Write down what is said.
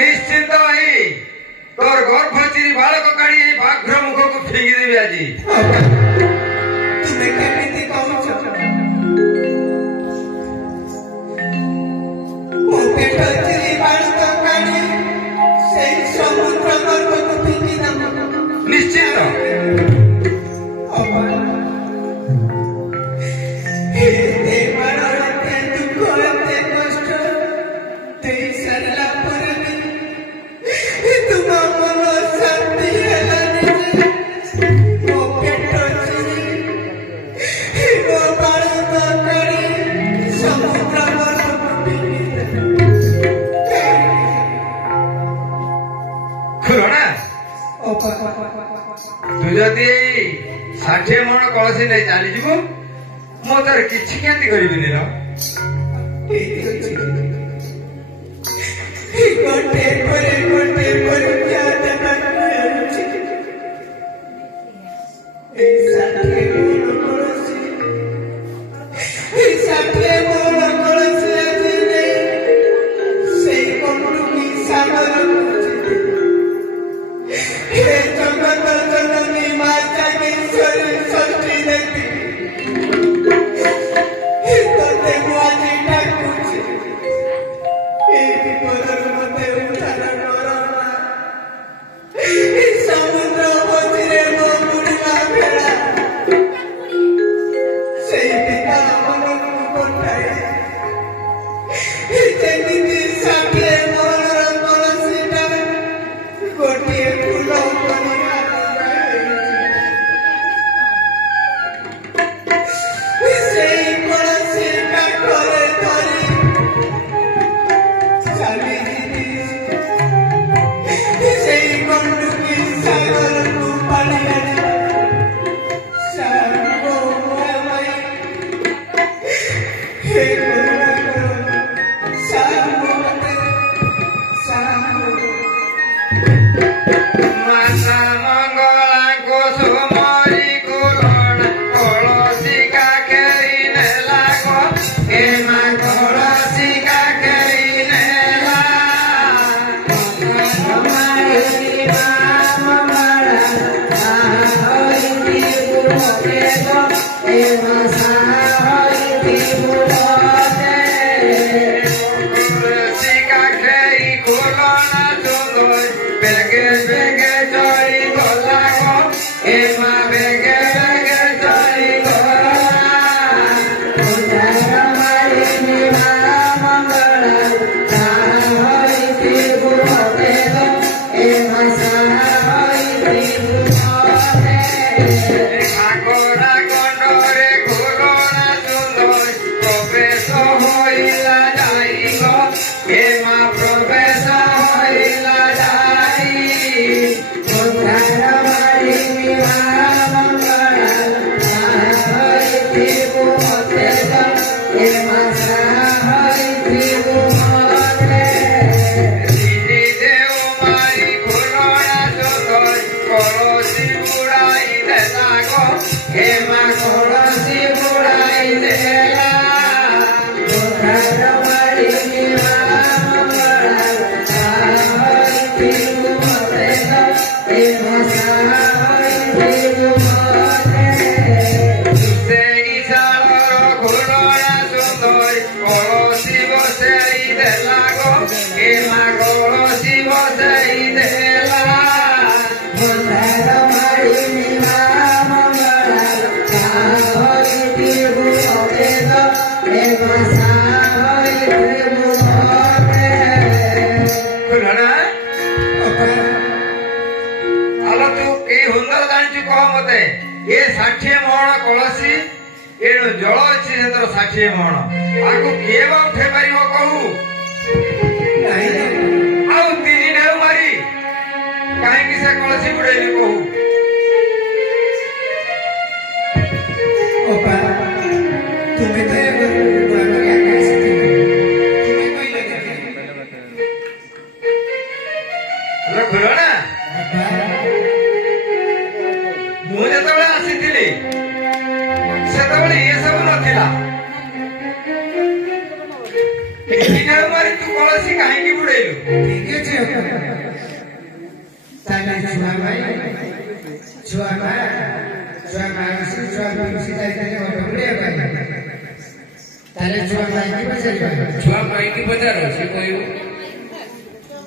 निश्चिंत तोर गर्भ चिरी बालक काढ़ी बाघ्र मुख को फेंकी देवी आज तुम्हें केमिति कहूछ ओ पेट चिरी बालक काढ़ी से समुद्र गर्भ को फेंकी दम निश्चिंत षाठिए मन कलसी नहीं चली जीव मो तार किछि केंति करिबिनी न गोटे पर क्या देना ए षाठिए मन कलसी आजी नहीं से कोटु की सागर हे जगत जननी माता की षष्ठी देवी तोते मुआजी ठाकुर विपदर मते उद्धार करना समुद्र मझिरे मो बुड़िया भेड़ा से पिता मनକୁ ପଠାଏ ଯେମିତି ଷାଠିଏ ମନର କଳସୀଟା ଗୋଟିଏ ଫୁଲ Agora, quando દીદી દેવ મારી ખોલોણા જોતોય કળશી બુડાઈ દે લાગો એમાં કળશી બુડાઈ દેલા સેઈ સાળો ખોલોણા જોતોય કળશી બસેઈ દે લાગો એમાં કળશી બસેઈ દેલા ખુલણા હાલો તું એ હુંદર ଜାଣିଛୁ କହ ମତେ ଏ 60 ମହଣ କଳସୀ ଏଣୁ ଜଳ ଅଛି ସେଥିର 60 ମହଣ ଆକୁ କିଏ ବା ଉଠେଇ ପାରିବ କହୁ ଆଉ ତିନି ଢେଉ ମାରି କାହିଁକି ସେ କଳସୀ ବୁଡେଇଲେ କହୁ तुम्हें तो ये क्या कह सकते हो तुम्हें कोई लगे ହାଲୋ ଖୁଲଣା ମୁଁ ଯେତେବେଳେ ଆସିଥିଲି ସେତେବେଳେ ଏ ସବୁ ନଥିଲା ତିନି ଢେଉ ମାରି ତୁ କଳସୀ କାହିଁକି ବୁଡେଇଲୁ ठीक है जी ताना छुआ भाई छुआ मानसी छुआ पिंसी जाते हैं और बुढ़े भाई ताले छुआ भाई की बचाई छुआ माई की बजा रहा है कोई